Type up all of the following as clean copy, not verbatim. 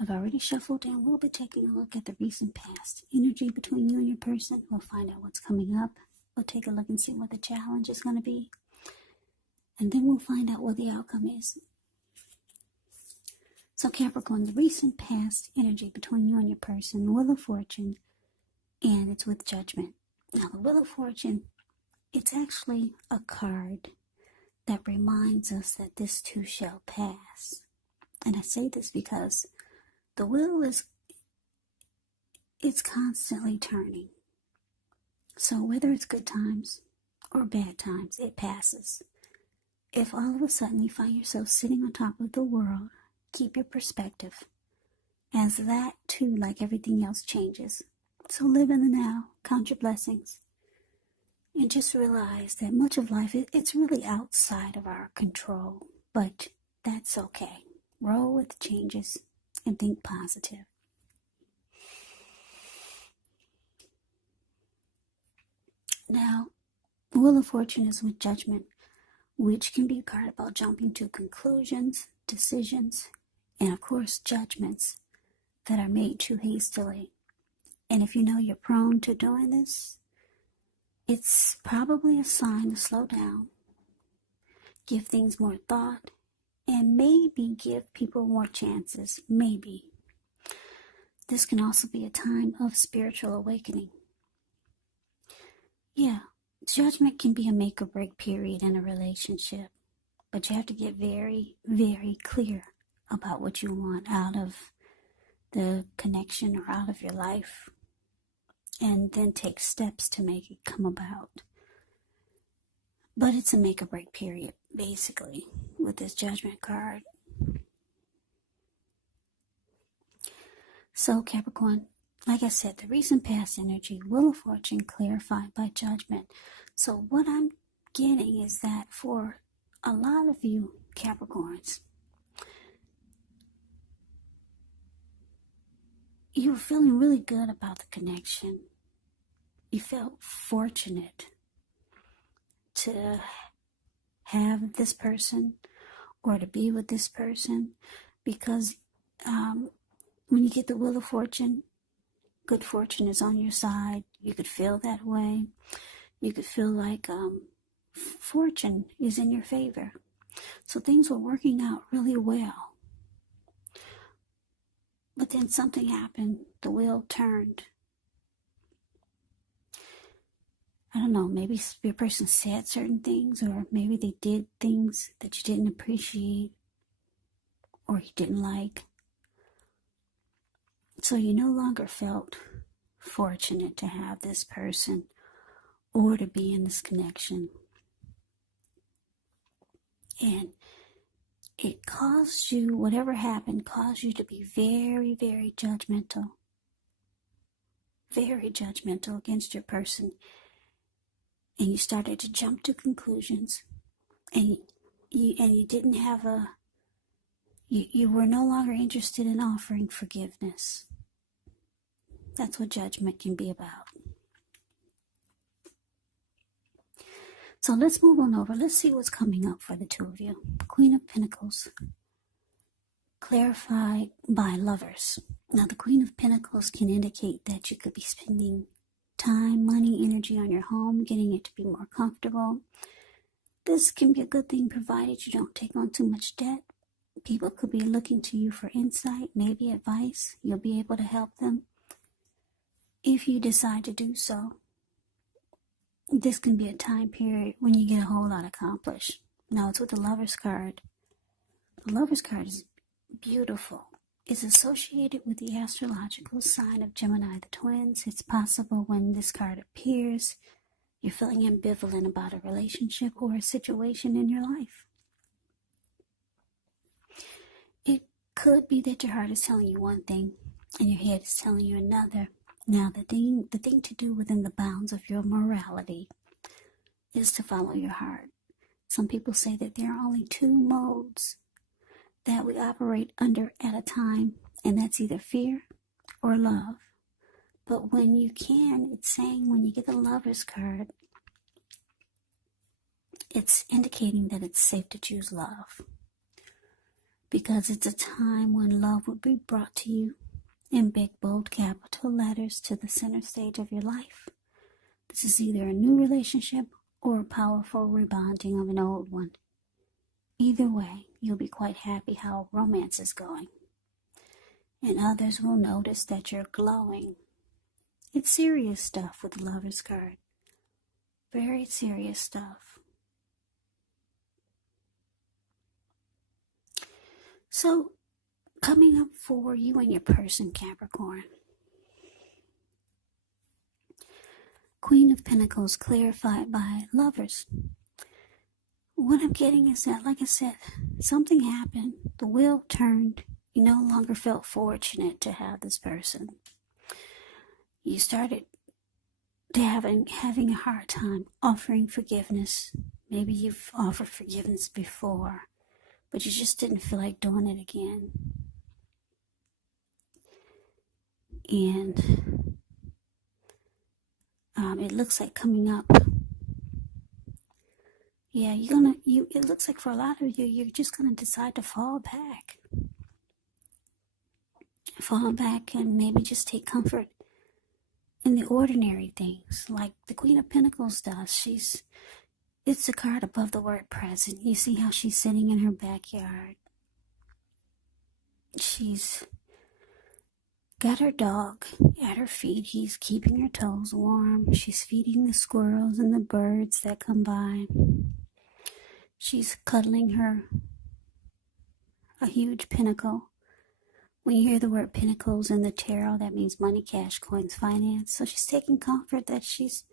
I've already shuffled and we'll be taking a look at the recent past energy between you and your person. We'll find out what's coming up. We'll take a look and see what the challenge is going to be. And then we'll find out what the outcome is. So Capricorn, the recent past energy between you and your person, Wheel of Fortune, and it's with Judgment. Now the Wheel of Fortune, it's actually a card that reminds us that this too shall pass. And I say this because the wheel it's constantly turning. So whether it's good times or bad times, it passes. If all of a sudden you find yourself sitting on top of the world, keep your perspective, as that too, like everything else, changes. So live in the now, count your blessings, and just realize that much of life, it's really outside of our control, but that's okay. Roll with the changes and think positive. Now, Wheel of Fortune is with Judgment, which can be a card about jumping to conclusions, decisions, and of course, judgments that are made too hastily. And if you know you're prone to doing this, it's probably a sign to slow down, give things more thought, and maybe give people more chances. Maybe. This can also be a time of spiritual awakening. Yeah, judgment can be a make or break period in a relationship, but you have to get very, very clear about what you want out of the connection or out of your life, and then take steps to make it come about. But it's a make or break period, basically, with this Judgment card. So Capricorn, like I said, the recent past energy, Wheel of Fortune clarified by Judgment. So what I'm getting is that for a lot of you Capricorns, you were feeling really good about the connection. You felt fortunate to have this person or to be with this person because when you get the Wheel of Fortune, good fortune is on your side. You could feel that way. You could feel like fortune is in your favor. So things were working out really well. But then something happened. The wheel turned. I don't know, maybe your person said certain things, or maybe they did things that you didn't appreciate or you didn't like. So you no longer felt fortunate to have this person or to be in this connection. And it caused you, whatever happened, caused you to be very, very judgmental. Very judgmental against your person. And you started to jump to conclusions. And you didn't have you were no longer interested in offering forgiveness. That's what judgment can be about. So let's move on over. Let's see what's coming up for the two of you. Queen of Pentacles, clarified by Lovers. Now, the Queen of Pentacles can indicate that you could be spending time, money, energy on your home, getting it to be more comfortable. This can be a good thing provided you don't take on too much debt. People could be looking to you for insight, maybe advice. You'll be able to help them if you decide to do so. This can be a time period when you get a whole lot accomplished. Now, it's with the Lovers card. The Lovers card is beautiful. It's associated with the astrological sign of Gemini, the twins. It's possible when this card appears, you're feeling ambivalent about a relationship or a situation in your life. It could be that your heart is telling you one thing and your head is telling you another. Now, the thing to do within the bounds of your morality is to follow your heart. Some people say that there are only two modes that we operate under at a time, and that's either fear or love. But when you can, it's saying when you get the Lovers card, it's indicating that it's safe to choose love. because it's a time when love will be brought to you in big, bold capital letters to the center stage of your life. This is either a new relationship or a powerful rebonding of an old one. Either way, you'll be quite happy how romance is going. And others will notice that you're glowing. It's serious stuff with the Lover's card. Very serious stuff. So, coming up for you and your person, Capricorn. Queen of Pentacles clarified by Lovers. What I'm getting is that, like I said, something happened. The wheel turned. You no longer felt fortunate to have this person. You started to having a hard time offering forgiveness. Maybe you've offered forgiveness before, but you just didn't feel like doing it again. And it looks like coming up. Yeah, it looks like for a lot of you, you're just gonna decide to fall back. Fall back and maybe just take comfort in the ordinary things, like the Queen of Pentacles does. It's a card above the word present. You see how she's sitting in her backyard. She's got her dog at her feet. He's keeping her toes warm. She's feeding the squirrels and the birds that come by. She's cuddling a huge pinnacle. When you hear the word pentacles in the tarot, that means money, cash, coins, finance. So she's taking comfort that she's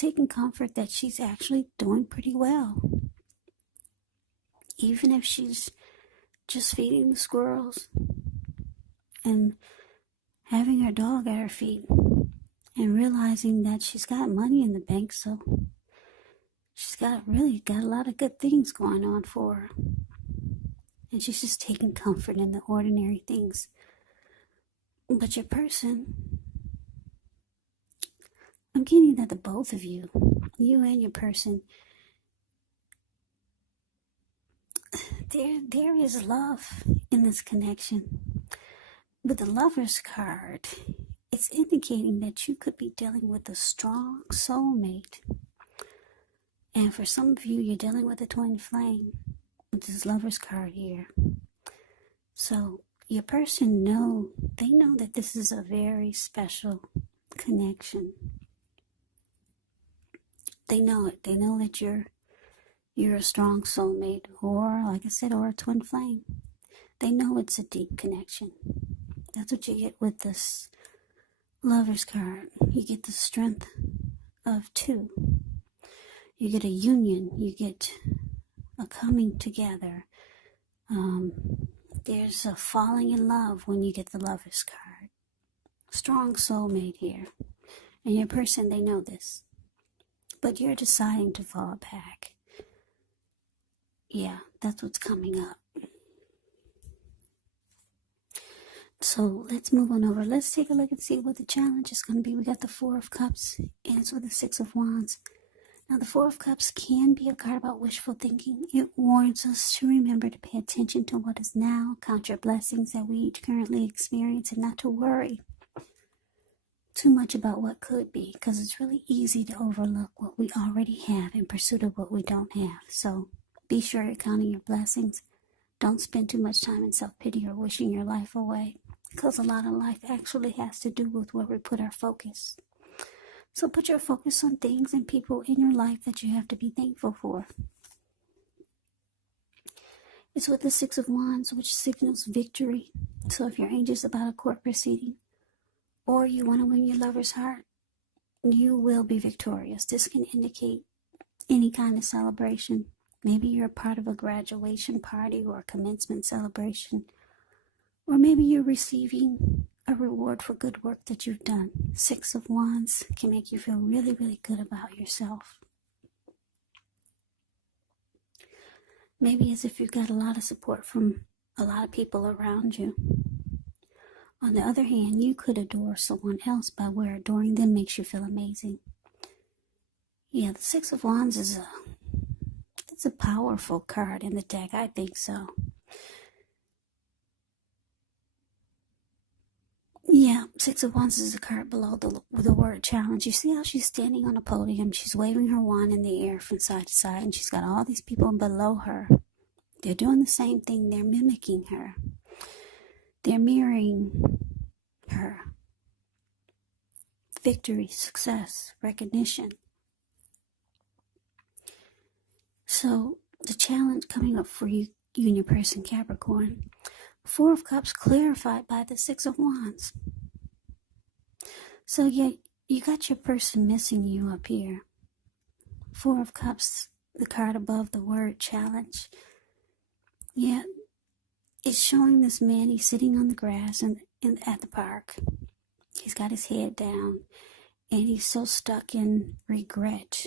taking comfort that she's actually doing pretty well. Even if she's just feeding the squirrels and having her dog at her feet and realizing that she's got money in the bank, so she's really got a lot of good things going on for her. And she's just taking comfort in the ordinary things. But your person, I'm getting that the both of you and your person, there is love in this connection. With the Lover's card, it's indicating that you could be dealing with a strong soulmate. And for some of you, you're dealing with a twin flame with this Lover's card here. So your person know that this is a very special connection. They know it. They know that you're a strong soulmate, or like I said, or a twin flame. They know it's a deep connection. That's what you get with this Lover's card. You get the strength of two. You get a union. You get a coming together. There's a falling in love when you get the Lover's card. Strong soulmate here. And your person, they know this. But you're deciding to fall back. Yeah, that's what's coming up. So let's move on over. Let's take a look and see what the challenge is going to be. We got the Four of Cups, and it's with the Six of Wands. Now, the Four of Cups can be a card about wishful thinking. It warns us to remember to pay attention to what is now, count your blessings that we each currently experience, and not to worry too much about what could be, because it's really easy to overlook what we already have in pursuit of what we don't have. So be sure you're counting your blessings. Don't spend too much time in self-pity or wishing your life away, because a lot of life actually has to do with where we put our focus. So put your focus on things and people in your life that you have to be thankful for. It's with the Six of Wands, which signals victory. So if you're anxious about a court proceeding, or you want to win your lover's heart, you will be victorious. This can indicate any kind of celebration. Maybe you're a part of a graduation party or a commencement celebration. Or maybe you're receiving a reward for good work that you've done. Six of Wands can make you feel really, really good about yourself. Maybe as if you've got a lot of support from a lot of people around you. On the other hand, you could adore someone else by where adoring them makes you feel amazing. Yeah, the Six of Wands it's It's a powerful card in the deck. I think so. Yeah, Six of Wands is a card below the word challenge. You see how she's standing on a podium. She's waving her wand in the air from side to side, and she's got all these people below her. They're doing the same thing. They're mimicking her. They're mirroring her. Victory, success, recognition. So the challenge coming up for you and your person, Capricorn. Four of Cups clarified by the Six of Wands. So yeah, you got your person missing you up here. Four of Cups, the card above the word challenge. Yeah, it's showing this man. He's sitting on the grass at the park. He's got his head down, and he's so stuck in regret.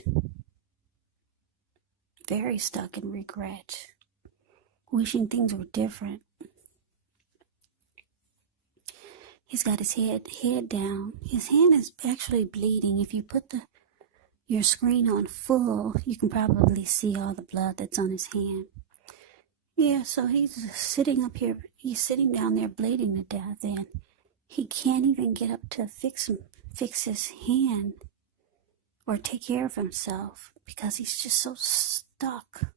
Very stuck in regret. Wishing things were different. He's got his head down. His hand is actually bleeding. If you put your screen on full, you can probably see all the blood that's on his hand. Yeah, so he's sitting up here. He's sitting down there bleeding to death, and he can't even get up to fix his hand or take care of himself because he's just so stuck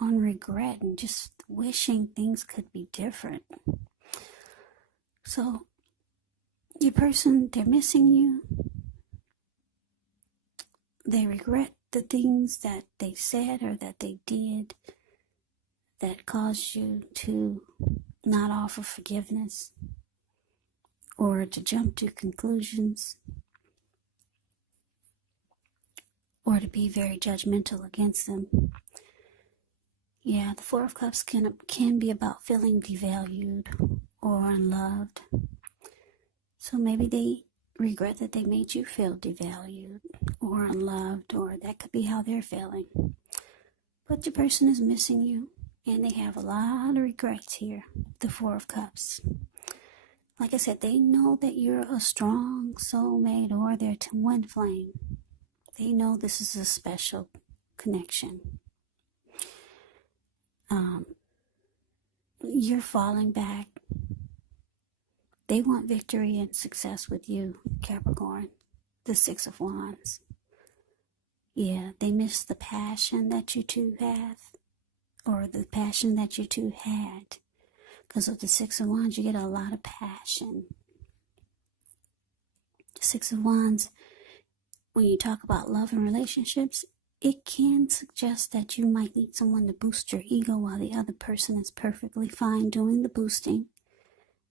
on regret and just wishing things could be different. So your person, they're missing you. They regret the things that they said or that they did that caused you to not offer forgiveness or to jump to conclusions or to be very judgmental against them. Yeah, the Four of Cups can be about feeling devalued or unloved. So maybe they regret that they made you feel devalued or unloved, or that could be how they're feeling. But your person is missing you, and they have a lot of regrets here, the Four of Cups. Like I said, they know that you're a strong soulmate or their twin flame. They know this is a special connection. You're falling back. They want victory and success with you, Capricorn, the Six of Wands. Yeah, they miss the passion that you two have, or the passion that you two had. Because with the Six of Wands, you get a lot of passion. Six of Wands, when you talk about love and relationships, it can suggest that you might need someone to boost your ego while the other person is perfectly fine doing the boosting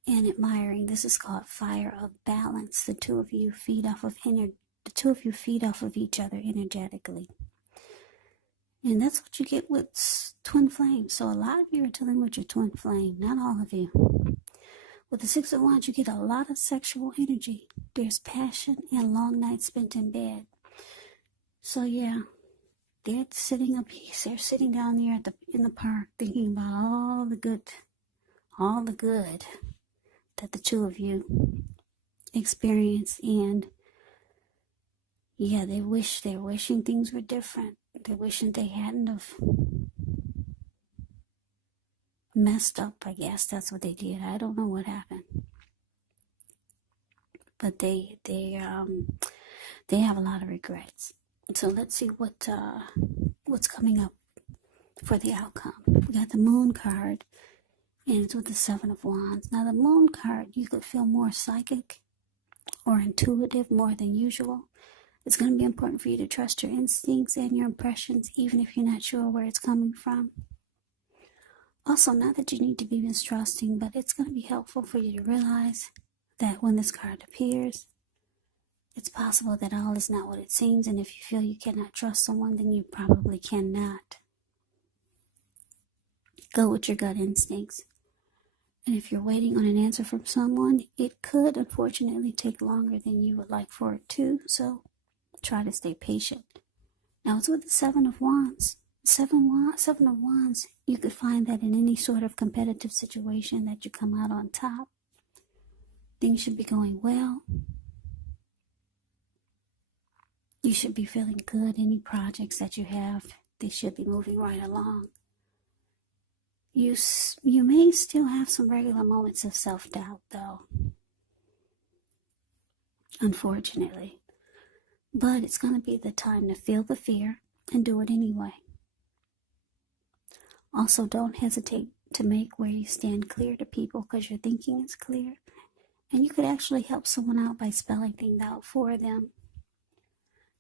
and admiring. This is called fire of balance. The two of you feed off of each other energetically. And that's what you get with twin flames. So a lot of you are dealing with your twin flame, not all of you. With the Six of Wands, you get a lot of sexual energy. There's passion and long nights spent in bed. So yeah, they're sitting down there in the park thinking about all the good that the two of you experience. And yeah, they're wishing things were different. They're wishing they hadn't have messed up, I guess. That's what they did. I don't know what happened. But they have a lot of regrets. So let's see what's coming up for the outcome. We got the Moon card, and it's with the Seven of Wands. Now the Moon card, you could feel more psychic or intuitive more than usual. It's going to be important for you to trust your instincts and your impressions, even if you're not sure where it's coming from. Also, not that you need to be mistrusting, but it's going to be helpful for you to realize that when this card appears, it's possible that all is not what it seems, and if you feel you cannot trust someone, then you probably cannot. Go with your gut instincts. And if you're waiting on an answer from someone, it could unfortunately take longer than you would like for it to, so try to stay patient. Now it's with the Seven of Wands. Seven of Wands, you could find that in any sort of competitive situation that you come out on top. Things should be going well. You should be feeling good. Any projects that you have They should be moving right along. You may still have some regular moments of self-doubt, though, unfortunately. But it's going to be the time to feel the fear and do it anyway. Also, don't hesitate to make where you stand clear to people, because your thinking is clear. And you could actually help someone out by spelling things out for them.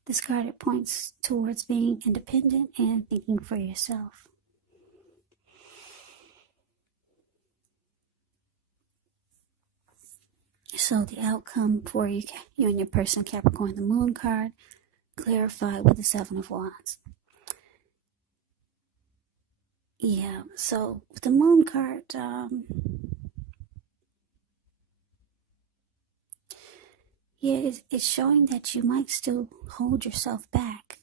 This card points towards being independent and thinking for yourself. So the outcome for you and your person, Capricorn, the Moon card, clarified with the Seven of Wands. Yeah, so with the Moon card, it's showing that you might still hold yourself back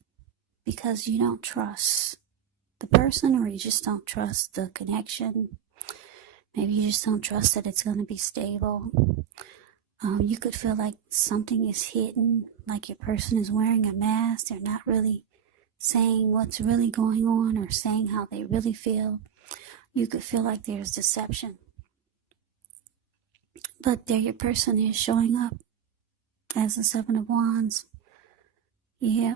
because you don't trust the person, or you just don't trust the connection. Maybe you just don't trust that it's going to be stable. You could feel like something is hidden, like your person is wearing a mask. They're not really saying what's really going on or saying how they really feel. You could feel like there's deception. But there your person is showing up as the Seven of Wands. Yeah,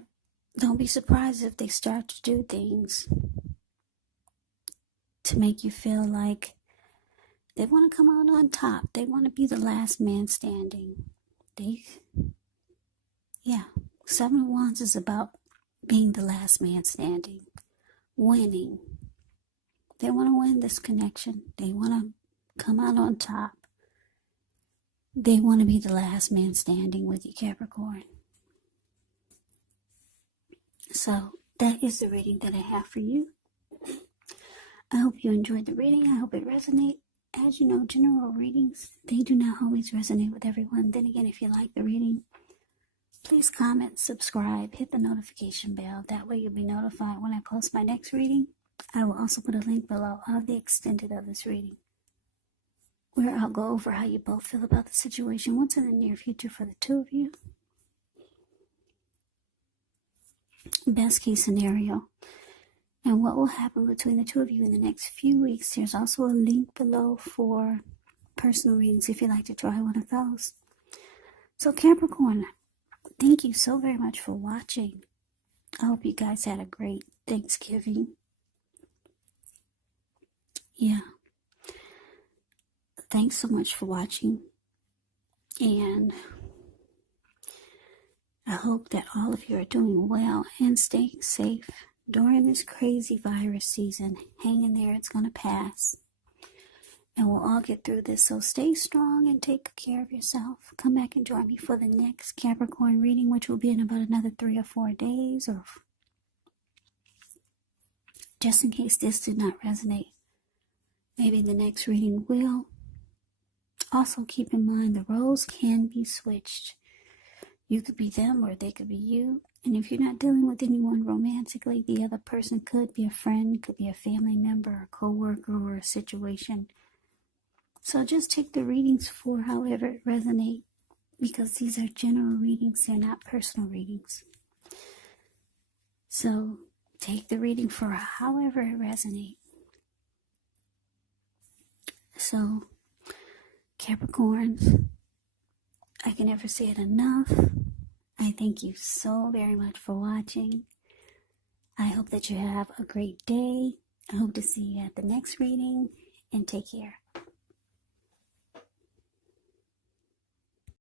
don't be surprised if they start to do things to make you feel like they want to come out on top. They want to be the last man standing. Seven of Wands is about being the last man standing, winning. They want to win this connection. They want to come out on top. They want to be the last man standing with you, Capricorn. So that is the reading that I have for you. I hope you enjoyed the reading. I hope it resonates. As you know, general readings, they do not always resonate with everyone. Then again, if you like the reading, please comment, subscribe, hit the notification bell. That way you'll be notified when I post my next reading. I will also put a link below of the extended of this reading, where I'll go over how you both feel about the situation, what's in the near future for the two of you. Best case scenario, and what will happen between the two of you in the next few weeks. There's also a link below for personal readings if you'd like to try one of those. So Capricorn, thank you so very much for watching. I hope you guys had a great Thanksgiving. Yeah. Thanks so much for watching. And I hope that all of you are doing well and staying safe during this crazy virus season. Hang in there, it's going to pass. And we'll all get through this. So stay strong and take care of yourself. Come back and join me for the next Capricorn reading, which will be in about another 3 or 4 days. Or just in case this did not resonate, maybe the next reading will. Also keep in mind the roles can be switched. You could be them or they could be you. And if you're not dealing with anyone romantically, the other person could be a friend, could be a family member, a co-worker, or a situation. So just take the readings for however it resonates, because these are general readings, they're not personal readings. So take the reading for however it resonates. So Capricorns, I can never say it enough. I thank you so very much for watching. I hope that you have a great day. I hope to see you at the next reading, and take care.